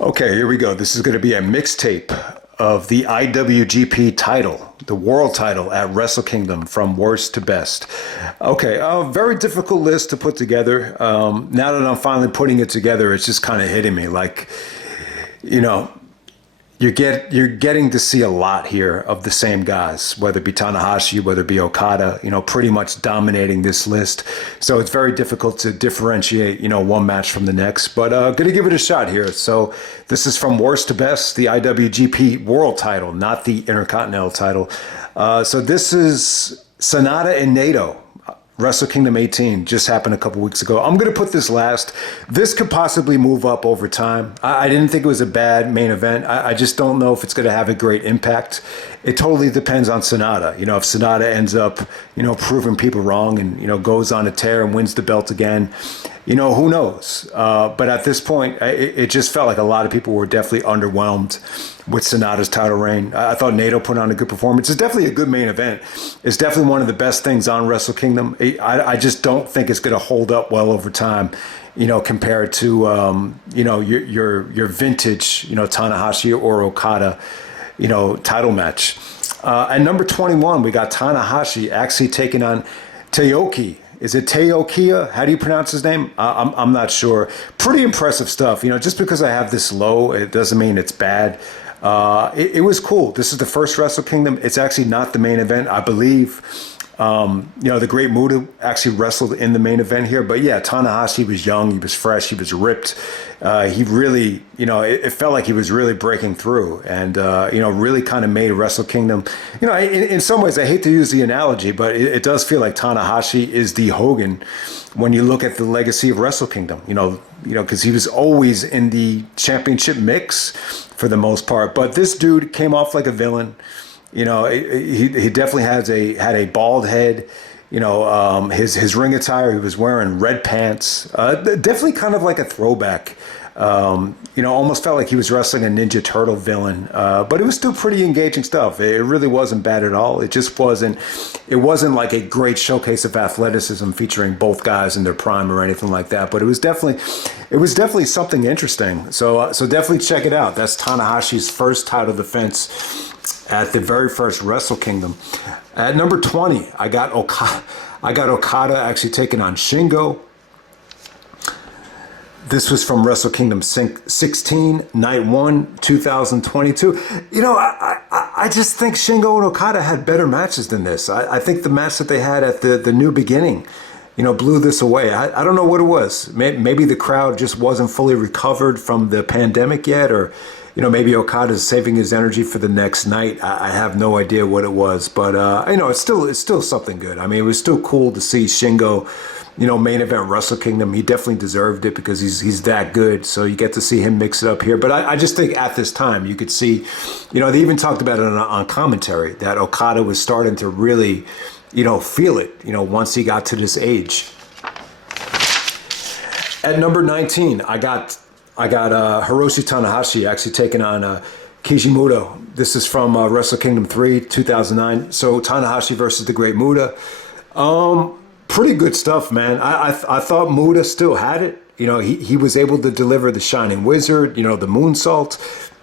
Okay, here we go. This is going to be a mixtape of the IWGP title, the world title at Wrestle Kingdom from worst to best. Okay, a very difficult list to put together. Now that I'm finally putting it together, it's just kind of hitting me like, you know, you're getting to see a lot here of the same guys, whether it be Tanahashi, whether it be Okada, pretty much dominating this list. So it's very difficult to differentiate, one match from the next. But gonna give it a shot here. So this is from worst to best, the IWGP World Title, not the Intercontinental title. So this is Okada and Naito. Wrestle Kingdom 18 just happened a couple weeks ago. I'm going to put this last. This could possibly move up over time. I didn't think it was a bad main event. I just don't know if it's going to have a great impact. It totally depends on Sonata. If Sonata ends up, proving people wrong and, goes on a tear and wins the belt again, who knows? But at this point, it just felt like a lot of people were definitely underwhelmed with Sonata's title reign. I thought Naito put on a good performance. It's definitely a good main event. It's definitely one of the best things on Wrestle Kingdom. I just don't think it's going to hold up well over time, compared to, your vintage, Tanahashi or Okada, title match. At number 21, we got Tanahashi actually taking on Taoki. Is it Teokia? How do you pronounce his name? I'm not sure. Pretty impressive stuff. Just because I have this low, it doesn't mean it's bad. It was cool. This is the first Wrestle Kingdom. It's actually not the main event, I believe. The Great Muta actually wrestled in the main event here. But yeah, Tanahashi was young. He was fresh. He was ripped. He really, it felt like he was really breaking through and, really kind of made Wrestle Kingdom. In some ways, I hate to use the analogy, but it does feel like Tanahashi is the Hogan when you look at the legacy of Wrestle Kingdom, because he was always in the championship mix for the most part. But this dude came off like a villain. He definitely had a bald head. His ring attire, he was wearing red pants. Definitely kind of like a throwback. Almost felt like he was wrestling a Ninja Turtle villain. But it was still pretty engaging stuff. It really wasn't bad at all. It just wasn't. It wasn't like a great showcase of athleticism featuring both guys in their prime or anything like that. But it was definitely something interesting. So definitely check it out. That's Tanahashi's first title defense at the very first Wrestle Kingdom. At number 20, I got Okada actually taking on Shingo. This was from Wrestle Kingdom 16, Night 1, 2022. I just think Shingo and Okada had better matches than this. I think the match that they had at the New Beginning, blew this away. I don't know what it was. Maybe the crowd just wasn't fully recovered from the pandemic yet, or maybe Okada's saving his energy for the next night. I have no idea what it was, but it's still something good. I mean, it was still cool to see Shingo, main event Wrestle Kingdom. He definitely deserved it because he's that good. So you get to see him mix it up here. But I just think at this time you could see, they even talked about it on commentary that Okada was starting to really, feel it, once he got to this age. At number 19, I got Hiroshi Tanahashi actually taking on Kishimoto. This is from Wrestle Kingdom 3, 2009. So Tanahashi versus the Great Muta. Pretty good stuff, man. I thought Muta still had it. He was able to deliver the Shining Wizard, the moonsault.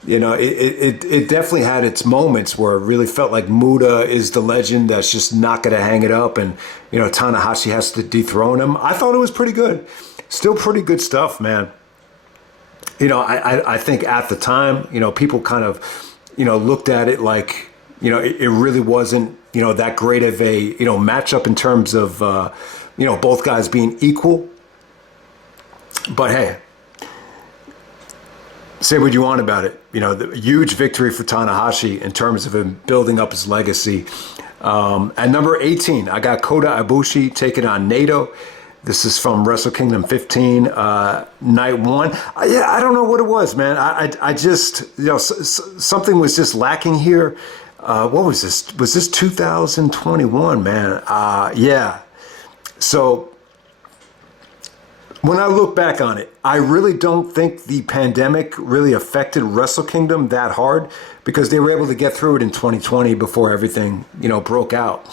It definitely had its moments where it really felt like Muta is the legend that's just not going to hang it up, and Tanahashi has to dethrone him. I thought it was pretty good. Still pretty good stuff, man. I think at the time, people kind of, looked at it like, it really wasn't, that great of a, matchup in terms of, both guys being equal. But hey, say what you want about it. The huge victory for Tanahashi in terms of him building up his legacy. At number 18, I got Kota Ibushi taking on Naito. This is from Wrestle Kingdom 15, Night 1. I don't know what it was, man. I just, something was just lacking here. What was this? Was this 2021, man? Yeah. So when I look back on it, I really don't think the pandemic really affected Wrestle Kingdom that hard because they were able to get through it in 2020 before everything, broke out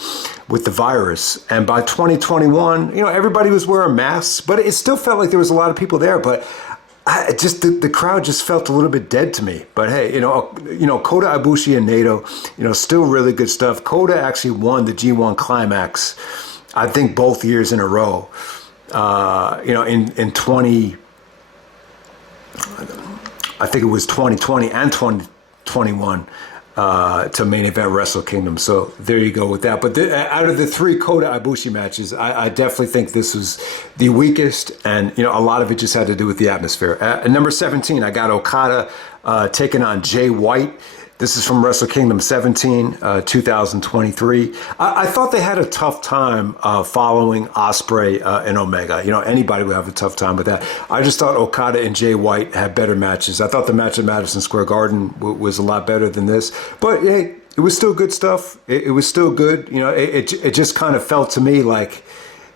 with the virus. And by 2021, everybody was wearing masks, but it still felt like there was a lot of people there. But The crowd just felt a little bit dead to me. But hey, Kota Ibushi and Naito, still really good stuff. Kota actually won the G1 Climax, I think both years in a row. In 20, I think it was 2020 and 2021. To main event Wrestle Kingdom. So there you go with that. But out of the three Kota Ibushi matches, I definitely think this was the weakest, and a lot of it just had to do with the atmosphere. At number 17, I got Okada taking on Jay White. This is from Wrestle Kingdom 17, 2023. I thought they had a tough time following Ospreay and Omega. Anybody would have a tough time with that. I just thought Okada and Jay White had better matches. I thought the match at Madison Square Garden was a lot better than this. But hey, it was still good stuff. It was still good. It just kind of felt to me like,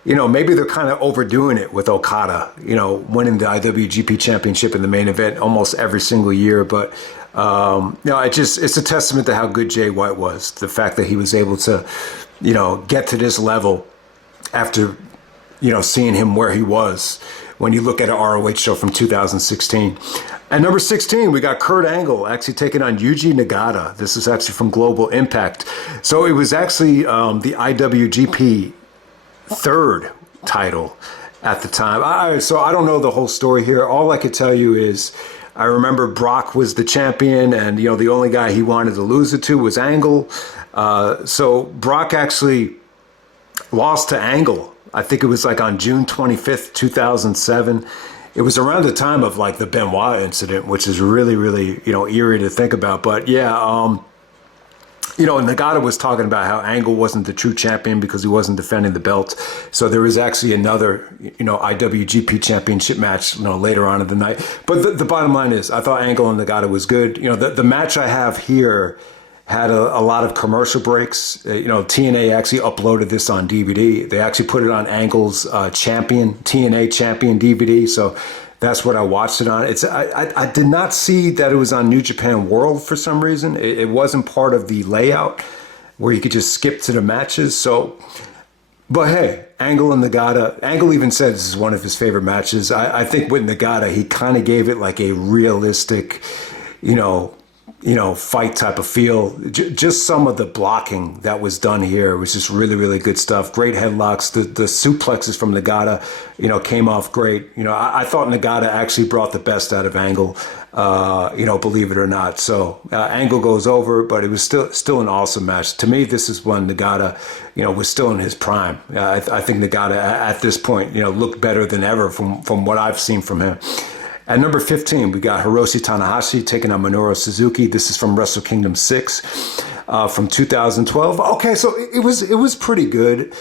maybe they're kind of overdoing it with Okada, winning the IWGP Championship in the main event almost every single year. But it's a testament to how good Jay White was. The fact that he was able to, get to this level after, seeing him where he was when you look at an ROH show from 2016. At number 16, we got Kurt Angle actually taking on Yuji Nagata. This is actually from Global Impact. So it was actually the IWGP third title at the time. So I don't know the whole story here. All I could tell you is I remember Brock was the champion, and the only guy he wanted to lose it to was Angle. So Brock actually lost to Angle. I think it was like on June 25th, 2007. It was around the time of like the Benoit incident, which is really, really, eerie to think about. But yeah, Nagata was talking about how Angle wasn't the true champion because he wasn't defending the belt. So there was actually another, IWGP championship match, later on in the night. But the bottom line is, I thought Angle and Nagata was good. The match I have here had a lot of commercial breaks. TNA actually uploaded this on DVD. They actually put it on Angle's TNA Champion DVD. So that's what I watched it on. I did not see that it was on New Japan World for some reason. It wasn't part of the layout where you could just skip to the matches. So, but hey, Angle and Nagata. Angle even said this is one of his favorite matches. I think with Nagata, he kind of gave it like a realistic, fight type of feel. Just some of the blocking that was done here was just really, really good stuff. Great headlocks. The suplexes from Nagata, came off great. I thought Nagata actually brought the best out of Angle, believe it or not. So Angle goes over, but it was still an awesome match. To me, this is when Nagata, was still in his prime. I think Nagata at this point, looked better than ever from what I've seen from him. At number 15, we got Hiroshi Tanahashi taking on Minoru Suzuki. This is from Wrestle Kingdom 6 from 2012. Okay, so it was pretty good.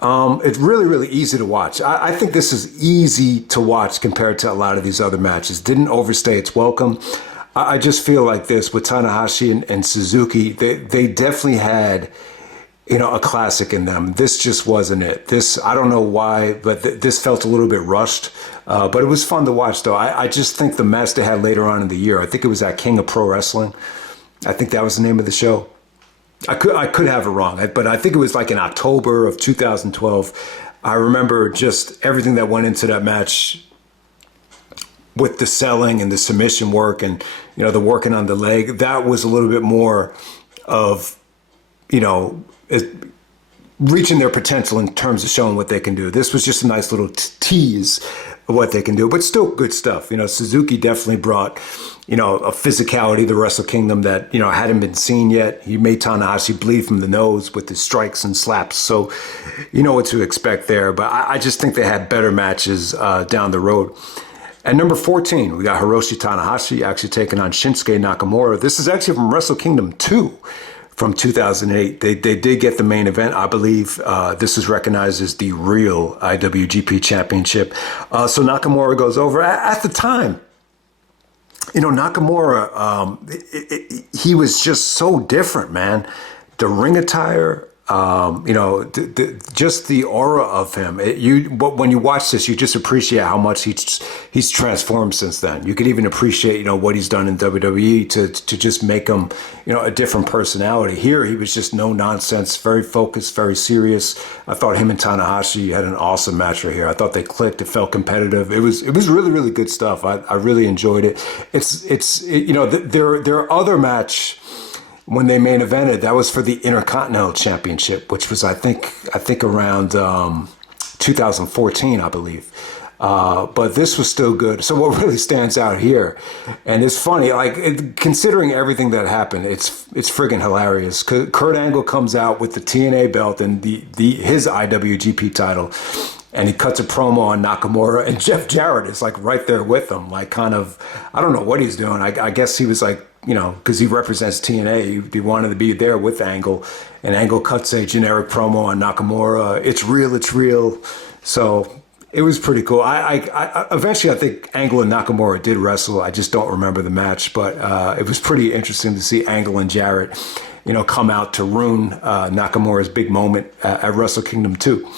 It's really, really easy to watch. I think this is easy to watch compared to a lot of these other matches. Didn't overstay its welcome. I just feel like this with Tanahashi and Suzuki, they definitely had a classic in them. This just wasn't it. This, I don't know why, but this felt a little bit rushed. But it was fun to watch, though. I just think the match they had later on in the year, I think it was at King of Pro Wrestling. I think that was the name of the show. I could have it wrong, but I think it was like in October of 2012. I remember just everything that went into that match with the selling and the submission work and, the working on the leg. That was a little bit more of, reaching their potential in terms of showing what they can do. This was just a nice little tease of what they can do, but still good stuff. Suzuki definitely brought, a physicality to Wrestle Kingdom that, hadn't been seen yet. He made Tanahashi bleed from the nose with his strikes and slaps. So you know what to expect there. But I just think they had better matches down the road. At number 14, we got Hiroshi Tanahashi actually taking on Shinsuke Nakamura. This is actually from Wrestle Kingdom 2. From 2008. They did get the main event. I believe this is recognized as the real IWGP Championship. So Nakamura goes over. At the time, Nakamura, he was just so different, man. The ring attire, You know, just the aura of him. But when you watch this, you just appreciate how much he's transformed since then. You could even appreciate, you know, what he's done in WWE to just make him, you know, a different personality. Here, he was just no nonsense, very focused, very serious. I thought him and Tanahashi had an awesome match right here. I thought they clicked. It felt competitive. It was really, really good stuff. I really enjoyed it. You know, their other match, when they main evented, that was for the Intercontinental Championship, which was I think around 2014, I believe. But this was still good. So what really stands out here, and it's funny, like considering everything that happened, it's friggin' hilarious. Kurt Angle comes out with the TNA belt and his IWGP title, and he cuts a promo on Nakamura, and Jeff Jarrett is like right there with him, like kind of, I don't know what he's doing. I guess he was like, you know, because he represents TNA, he wanted to be there with Angle, and Angle cuts a generic promo on Nakamura. It's real. So it was pretty cool. I eventually, I think Angle and Nakamura did wrestle. I just don't remember the match, but it was pretty interesting to see Angle and Jarrett, you know, come out to ruin Nakamura's big moment at Wrestle Kingdom 2.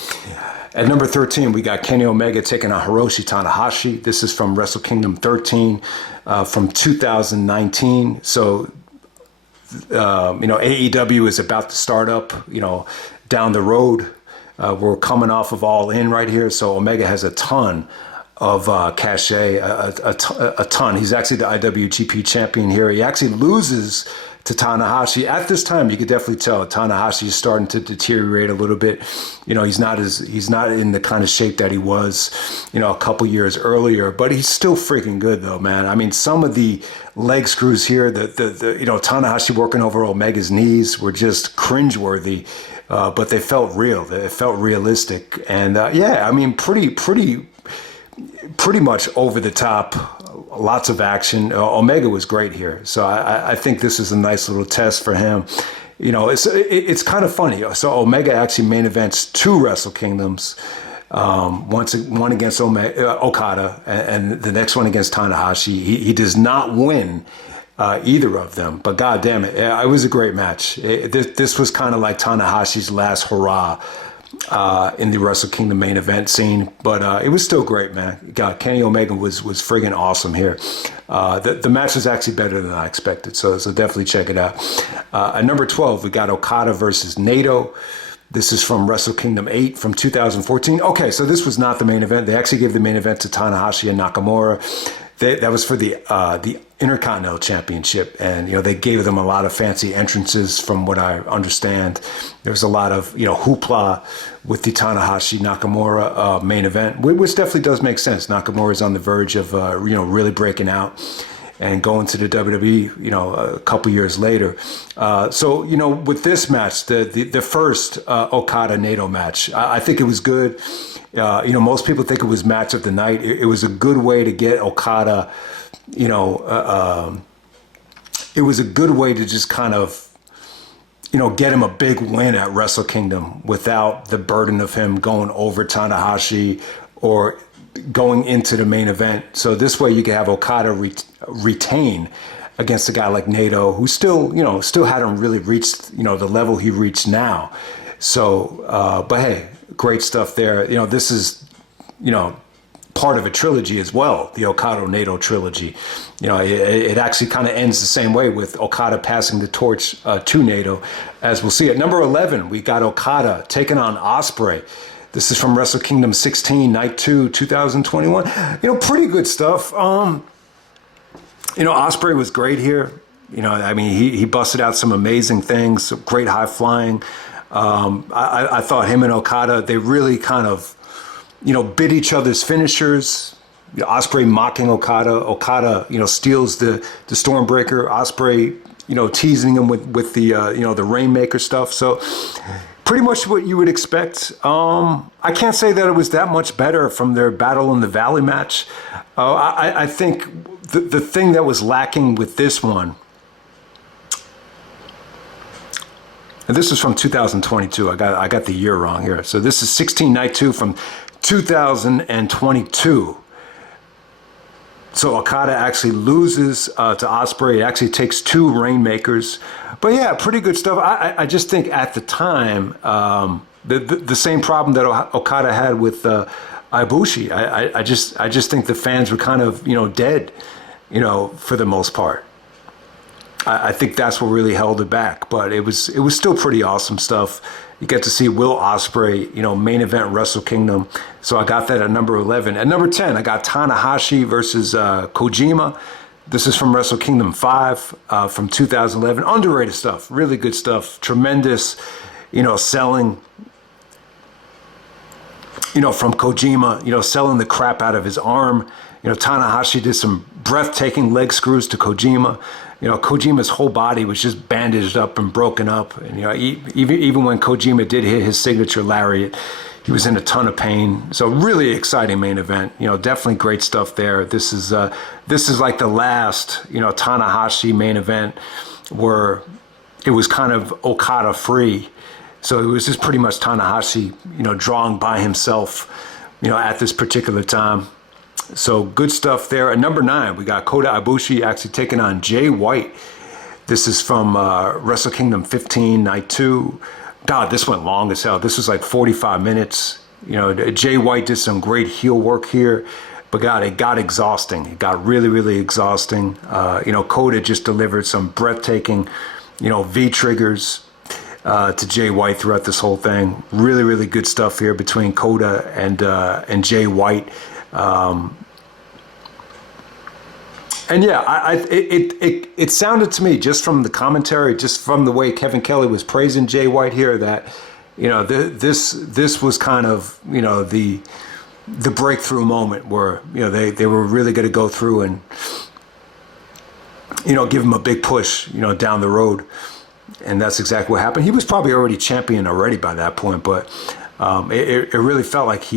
At number 13, we got Kenny Omega taking on Hiroshi Tanahashi. This is from Wrestle Kingdom 13 from 2019. So, you know, AEW is about to start up, you know, down the road. We're coming off of All In right here. So Omega has a ton of cachet, a ton. He's actually the IWGP champion here. He actually loses to Tanahashi. At this time, you could definitely tell Tanahashi is starting to deteriorate a little bit. You know, he's not in the kind of shape that he was, you know, a couple years earlier, but he's still freaking good though, man. I mean, some of the leg screws here, the you know, Tanahashi working over Omega's knees were just cringeworthy, but they felt real. It felt realistic. And yeah, I mean, pretty much over the top. Lots of action. Omega was great here, so I think this is a nice little test for him. You know, it's kind of funny. So Omega actually main events 2 Wrestle Kingdoms. One against Okada, and the next one against Tanahashi. He does not win either of them, but god damn it, it was a great match. This was kind of like Tanahashi's last hurrah in the Wrestle Kingdom main event scene, but it was still great, man. God, Kenny Omega was friggin' awesome here. The match was actually better than I expected, so definitely check it out. At number 12, we got Okada versus Naito. This is from Wrestle Kingdom 8 from 2014. Okay, so this was not the main event. They actually gave the main event to Tanahashi and Nakamura. That was for the Intercontinental Championship, and you know they gave them a lot of fancy entrances. From what I understand, there was a lot of, you know, hoopla with the Tanahashi Nakamura main event, which definitely does make sense. Nakamura is on the verge of you know, really breaking out and going to the WWE, you know, a couple years later. So you know, with this match, the first Okada Naito match, I think it was good. You know, most people think it was match of the night. It was a good way to get Okada, you know, it was a good way to just kind of, you know, get him a big win at Wrestle Kingdom without the burden of him going over Tanahashi or going into the main event. So this way you can have Okada retain against a guy like Naito, who still, you know, still hadn't really reached, you know, the level he reached now. So, but hey, great stuff there. You know, this is, you know, part of a trilogy as well, the Okada-Naito trilogy. You know, it actually kind of ends the same way, with Okada passing the torch to Naito, as we'll see. At number 11, we got Okada taking on Ospreay. This is from Wrestle Kingdom 16, Night 2, 2021. You know, pretty good stuff. You know, Ospreay was great here. You know, I mean, he busted out some amazing things, great high flying. I thought him and Okada, they really kind of, you know, bit each other's finishers. You know, Ospreay mocking Okada. Okada, you know, steals the Stormbreaker. Ospreay, you know, teasing him with the you know, the Rainmaker stuff. So pretty much what you would expect. I can't say that it was that much better from their Battle in the Valley match. I think the thing that was lacking with this one, and this is from 2022. I got the year wrong here. So this is 16 Night 2 from 2022. So Okada actually loses to Ospreay. It actually takes 2 Rainmakers. But yeah, pretty good stuff. I just think at the time, the same problem that Okada had with Ibushi. I just think the fans were kind of, dead, for the most part. I think that's what really held it back. But it was still pretty awesome stuff. You get to see Will Ospreay, main event Wrestle Kingdom. So I got that at number 11. At number 10, I got Tanahashi versus Kojima. This is from Wrestle Kingdom 5 from 2011. Underrated stuff. Really good stuff. Tremendous, selling, from Kojima, selling the crap out of his arm. Tanahashi did some breathtaking leg screws to Kojima. Kojima's whole body was just bandaged up and broken up. And, even when Kojima did hit his signature lariat, he was in a ton of pain. So really exciting main event. Definitely great stuff there. This is like the last, Tanahashi main event where it was kind of Okada free. So it was just pretty much Tanahashi, drawing by himself, at this particular time. So good stuff there. At number 9, we got Kota Ibushi actually taking on Jay White. This is from Wrestle Kingdom 15, Night 2. God, this went long as hell. This was like 45 minutes. Jay White did some great heel work here. But God, it got exhausting. It got really, really exhausting. Kota just delivered some breathtaking, V-triggers to Jay White throughout this whole thing. Really, really good stuff here between Kota and Jay White. And yeah, it sounded to me just from the commentary, just from the way Kevin Kelly was praising Jay White here, that this was kind of the breakthrough moment where they were really going to go through and give him a big push down the road, and that's exactly what happened. He was probably already champion by that point, but it really felt like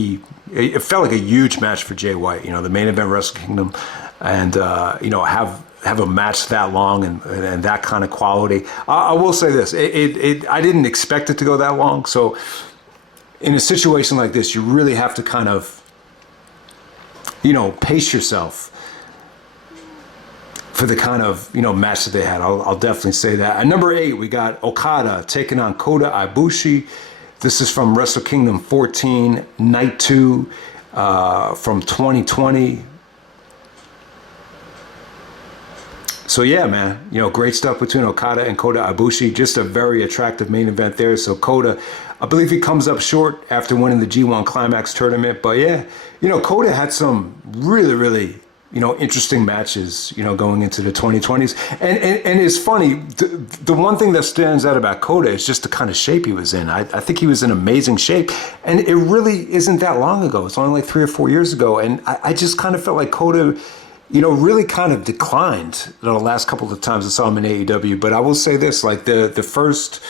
it felt like a huge match for Jay White, the main event Wrestle Kingdom, and have a match that long and that kind of quality. I will say this: I didn't expect it to go that long. So in a situation like this, you really have to kind of pace yourself for the kind of match that they had. I'll definitely say that. At number 8, we got Okada taking on Kota Ibushi. This is from Wrestle Kingdom 14, Night 2, from 2020. So yeah, man, great stuff between Okada and Kota Ibushi. Just a very attractive main event there. So Kota, I believe he comes up short after winning the G1 Climax tournament. But yeah, Kota had some really, really, interesting matches, going into the 2020s. And it's funny, the one thing that stands out about Kota is just the kind of shape he was in. I think he was in amazing shape. And it really isn't that long ago. It's only like 3 or 4 years ago. And I just kind of felt like Kota, really kind of declined the last couple of times I saw him in AEW. But I will say this, like the first,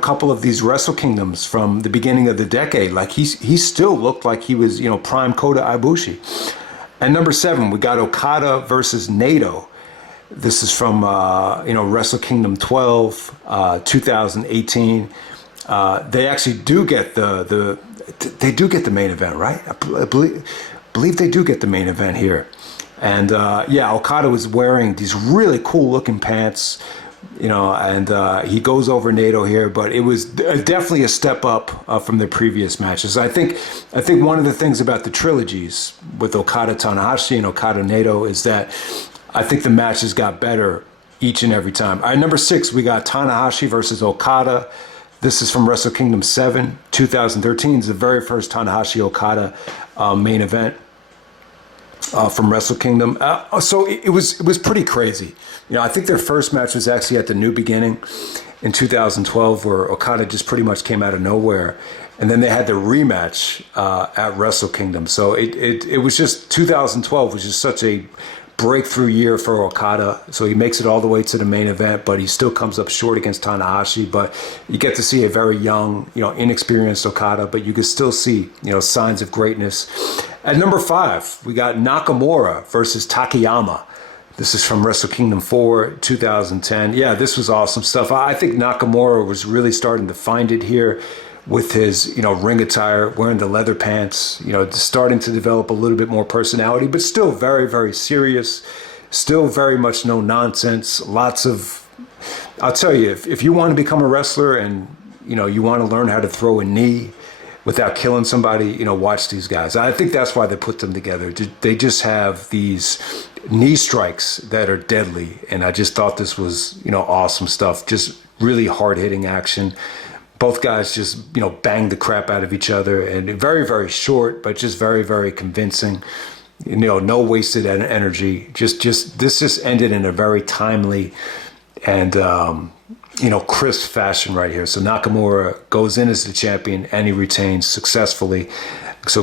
couple of these Wrestle Kingdoms from the beginning of the decade, like he still looked like he was, prime Kota Ibushi. At number 7, we got Okada versus Naito. This is from, Wrestle Kingdom 12, 2018. They actually do get they do get the main event, right? I believe they do get the main event here. And Okada was wearing these really cool looking pants, and he goes over Naito here, but it was definitely a step up from the previous matches. I think one of the things about the trilogies with Okada-Tanahashi and Okada-Naito is that I think the matches got better each and every time. All right, number 6, we got Tanahashi versus Okada. This is from Wrestle Kingdom 7, 2013. It's the very first Tanahashi-Okada main event. From Wrestle Kingdom. So it was pretty crazy. I think their first match was actually at the New Beginning in 2012, where Okada just pretty much came out of nowhere. And then they had the rematch at Wrestle Kingdom. So it was just 2012 was just such a breakthrough year for Okada. So he makes it all the way to the main event, but he still comes up short against Tanahashi. But you get to see a very young, inexperienced Okada, but you can still see, signs of greatness. At number 5, we got Nakamura versus Takayama. This is from Wrestle Kingdom 4, 2010. Yeah, this was awesome stuff. I think Nakamura was really starting to find it here with his, ring attire, wearing the leather pants, starting to develop a little bit more personality, but still very, very serious, still very much no nonsense. I'll tell you, if you want to become a wrestler and, you want to learn how to throw a knee without killing somebody, watch these guys. I think that's why they put them together. They just have these knee strikes that are deadly. And I just thought this was, awesome stuff. Just really hard-hitting action. Both guys just, banged the crap out of each other. And very, very short, but just very, very convincing. No wasted energy. This just ended in a very timely and crisp fashion right here. So Nakamura goes in as the champion and he retains successfully. So,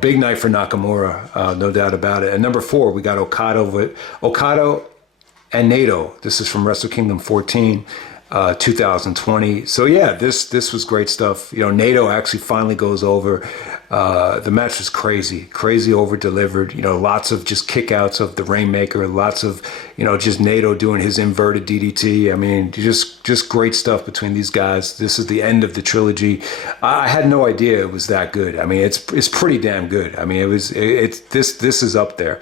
big night for Nakamura, no doubt about it. And number 4, we got Okada and Naito. This is from Wrestle Kingdom 14, 2020. So yeah, this was great stuff. Naito actually finally goes over. The match was crazy over delivered. Lots of just kickouts of the Rainmaker, lots of just Naito doing his inverted DDT. I mean, just great stuff between these guys. This is the end of the trilogy. I had no idea it was that good. I mean, it's pretty damn good. I mean, this is up there.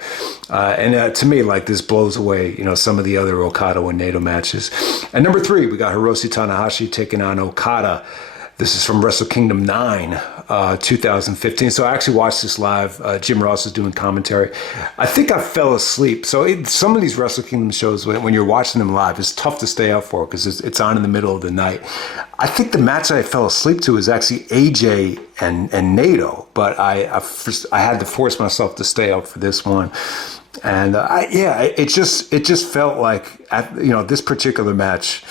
And to me, like, this blows away some of the other Okada and Naito matches. And number 3, we got Hiroshi Tanahashi taking on Okada. This is from Wrestle Kingdom 9, 2015. So I actually watched this live. Jim Ross is doing commentary. I think I fell asleep. So some of these Wrestle Kingdom shows, when you're watching them live, it's tough to stay up for because it's on in the middle of the night. I think the match I fell asleep to is actually AJ and Naito, but I had to force myself to stay up for this one. And it just felt like this particular match.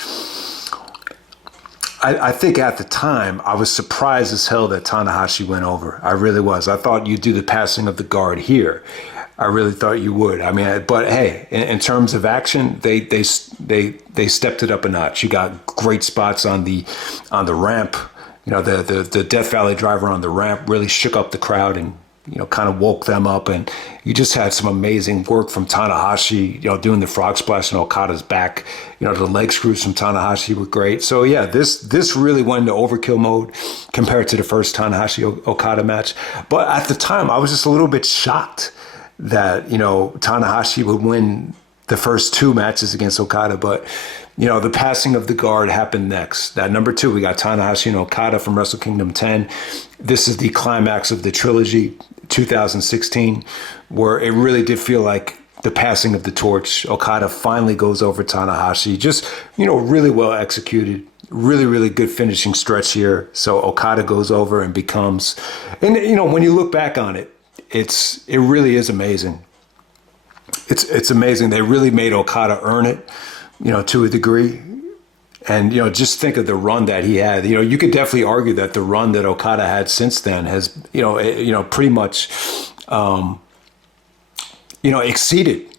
I think at the time, I was surprised as hell that Tanahashi went over. I really was. I thought you'd do the passing of the guard here. I really thought you would. I mean, but hey, in terms of action, they stepped it up a notch. You got great spots on the ramp. The Death Valley driver on the ramp really shook up the crowd and kind of woke them up, and you just had some amazing work from Tanahashi, doing the frog splash on Okada's back. The leg screws from Tanahashi were great. So yeah, this really went into overkill mode compared to the first Tanahashi Okada match. But at the time, I was just a little bit shocked that, Tanahashi would win the first 2 matches against Okada, but the passing of the guard happened next. At number 2, we got Tanahashi and Okada from Wrestle Kingdom 10. This is the climax of the trilogy, 2016, where it really did feel like the passing of the torch. Okada finally goes over Tanahashi. Just, really well executed. Really, really good finishing stretch here. So Okada goes over and becomes, and when you look back on it, it really is amazing. It's amazing. They really made Okada earn it, to a degree. And, just think of the run that he had. You could definitely argue that the run that Okada had since then has, pretty much, exceeded,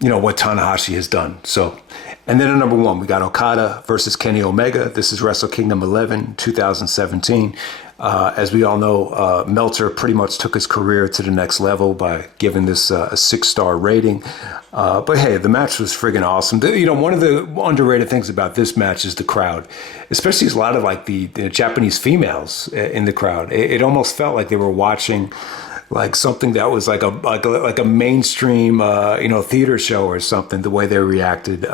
what Tanahashi has done. So, and then at number 1, we got Okada versus Kenny Omega. This is Wrestle Kingdom 11, 2017. As we all know, Meltzer pretty much took his career to the next level by giving this a 6-star rating. But hey, the match was friggin' awesome. One of the underrated things about this match is the crowd, especially a lot of like the Japanese females in the crowd. It almost felt like they were watching like something that was like a mainstream theater show or something, the way they reacted.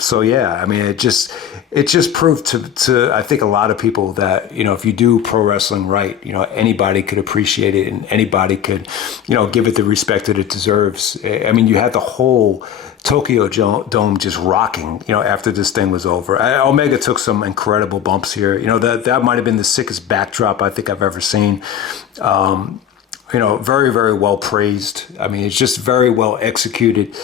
So yeah, I mean, it just proved to I think a lot of people that if you do pro wrestling right, anybody could appreciate it and anybody could give it the respect that it deserves. I mean, you had the whole Tokyo Dome just rocking, after this thing was over. Omega took some incredible bumps here. That might have been the sickest backdrop I think I've ever seen. Very, very well praised. I mean, it's just very well executed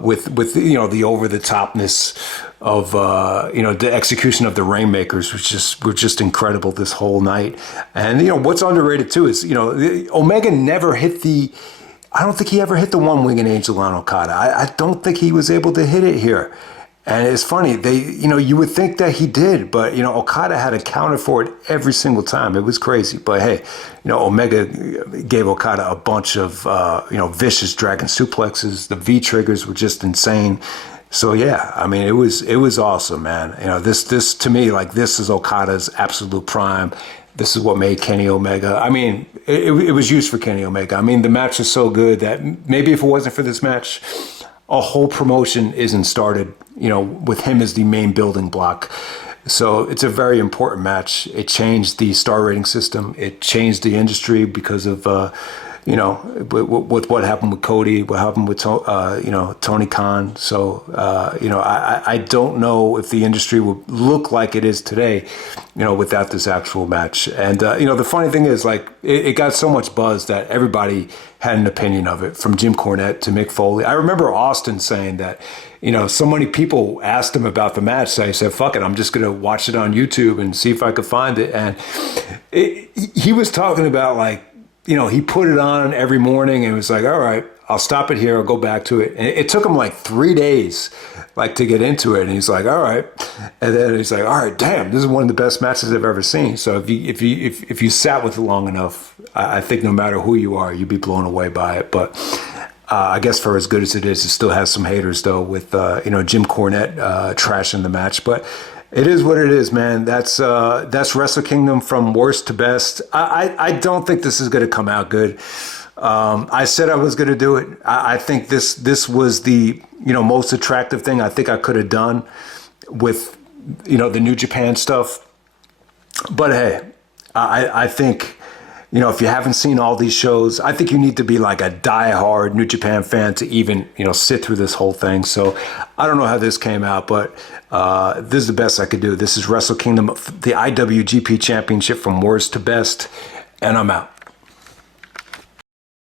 with the over the topness of the execution of the Rainmakers were just incredible this whole night. And what's underrated too is Omega never hit the. I don't think he ever hit the one-winged angel on Okada. I don't think he was able to hit it here. And it's funny, you would think that he did, but, Okada had accounted for it every single time. It was crazy. But hey, Omega gave Okada a bunch of, vicious dragon suplexes. The V-triggers were just insane. So yeah, I mean, it was awesome, man. You know, this to me, like, this is Okada's absolute prime. This is what made Kenny Omega. I mean, it was used for Kenny Omega. I mean, the match is so good that maybe if it wasn't for this match, a whole promotion isn't started, you know, with him as the main building block. So it's a very important match. It changed the star rating system. It changed the industry because of, you know, with what happened with Cody, what happened with, you know, Tony Khan. So, you know, I don't know if the industry would look like it is today, you know, without this actual match. And, you know, the funny thing is, like, it got so much buzz that everybody had an opinion of it, from Jim Cornette to Mick Foley. I remember Austin saying that, you know, so many people asked him about the match. So he said, fuck it, I'm just going to watch it on YouTube and see if I could find it. And he was talking about, like, you know, he put it on every morning and was like, all right, I'll stop it here. I'll go back to it. And it took him like 3 days, like, to get into it. And he's like, all right. And then he's like, all right, damn, this is one of the best matches I've ever seen. So if you sat with it long enough, I think no matter who you are, you'd be blown away by it. But I guess for as good as it is, it still has some haters, though, with, you know, Jim Cornette trashing the match. But it is what it is, man. That's Wrestle Kingdom from worst to best. I don't think this is going to come out good. I said I was going to do it. I think this was the, you know, most attractive thing I think I could have done with, you know, the New Japan stuff. But hey, I think, you know, if you haven't seen all these shows, I think you need to be like a diehard New Japan fan to even, you know, sit through this whole thing. So I don't know how this came out, but this is the best I could do. This is Wrestle Kingdom, the IWGP Championship from worst to best, and I'm out.